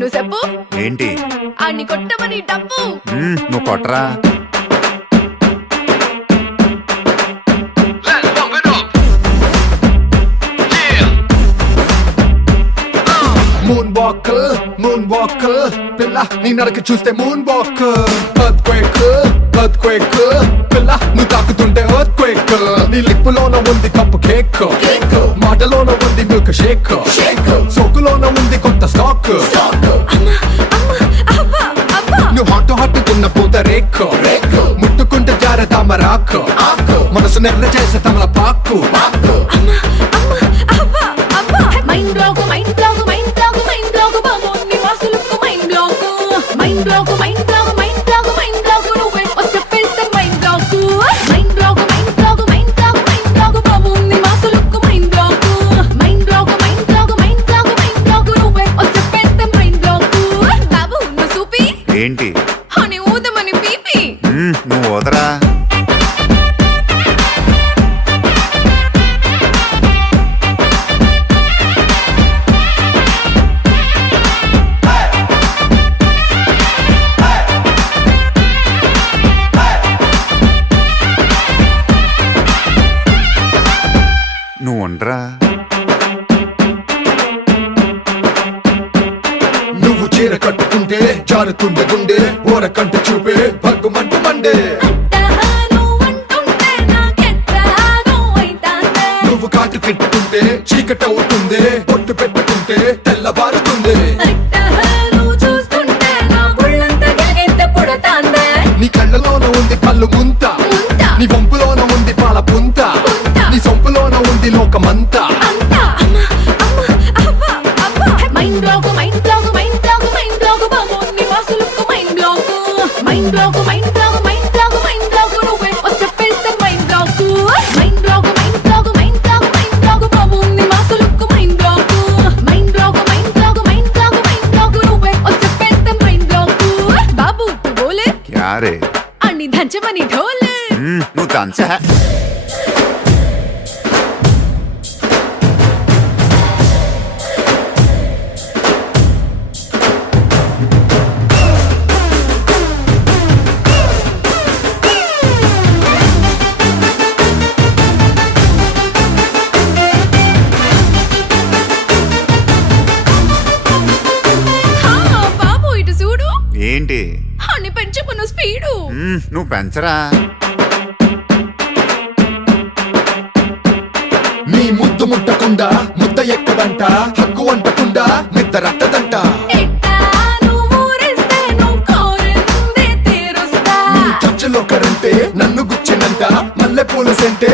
నువ్వు చెప్పు. ఏంటి? ఆడిని కొట్టమని డబ్బు. నువ్వు కొట్టరా. మూన్ వాక్ పిల్ల నీ నడక చూస్తే మూన్ వాక్. ఎర్త్క్వేక్ పిల్ల నువ్వు తాకుతుంటే ఎర్త్క్వేక్. నీ లిప్పులోన ఉంది కప్పు కేక్, మాటలోన ఉంది మిల్క్ షేక్, సోకులోన ఉంది కొత్త స్టాక్. నువ్వు హాట్ తిన్న పూత రేక్, ముట్టుకుంటే జార తామరాకు, మనసు నెర్ర చేసే తమల పాకు. Mind block mind block mind block mind block బాబు నీ వాసులకు mind block. Mind block mind block mind block mind block నువ్వే చెప్పేస్తే mind block. Mind block mind block mind block mind block బాబు నీ వాసులకు mind block. Mind block mind block mind block mind block నువ్వే చెప్పేస్తే మైండ్ బ్లాక్. బాబు నువ్వు చూపి ఏంటి? అని ఊదమని పీపి. నువ్వు వదరా. నువ్వు ఉండరా. నువ్వు చీర కట్టుకుంటే జారుతుండే గుండె, ఓరకంట చూపే భగ్గుమంటూ మండే. నువ్వు కాటు కెట్టుకుంటే చీకటవుతుంది, పొట్టు పెట్టుకుంటే తెల్లబారుతుంది. నీ కళ్ళలోన ఉంది పళ్ళు ముంత, నీ వంపులోన ఉంది పాల పుంత, నీ సొంపులోన ఉంది లోకమంతా. Mind block mind block mind block mind block బాబు నీ వాసులకు mind block. Mind block mind block mind block mind block నువ్వే చెప్పేస్తే mind block. Mind block mind block mind block mind block బాబు నీ వాసులకు mind block. Mind block mind block mind block mind block నువ్వే చెప్పేస్తే మైండ్ బ్లాక్. బాబు తు బోలే క్యా రే? అన్ని దంచమని ఢోలే. నువ్వు దంచా. బాబు ఇటు చూడు. ఏంటి? అన్ని పెంచుకున్న స్పీడు. నువ్వు పెంచరా. నీ ముద్దు ముట్టకుండా ముద్ద ఎక్కదంట, హక్కు అంటకుండా నిద్ర రట్టదంట. చర్చలో కరంటే నన్ను గుచ్చినంత, మల్లె పూల సెంటే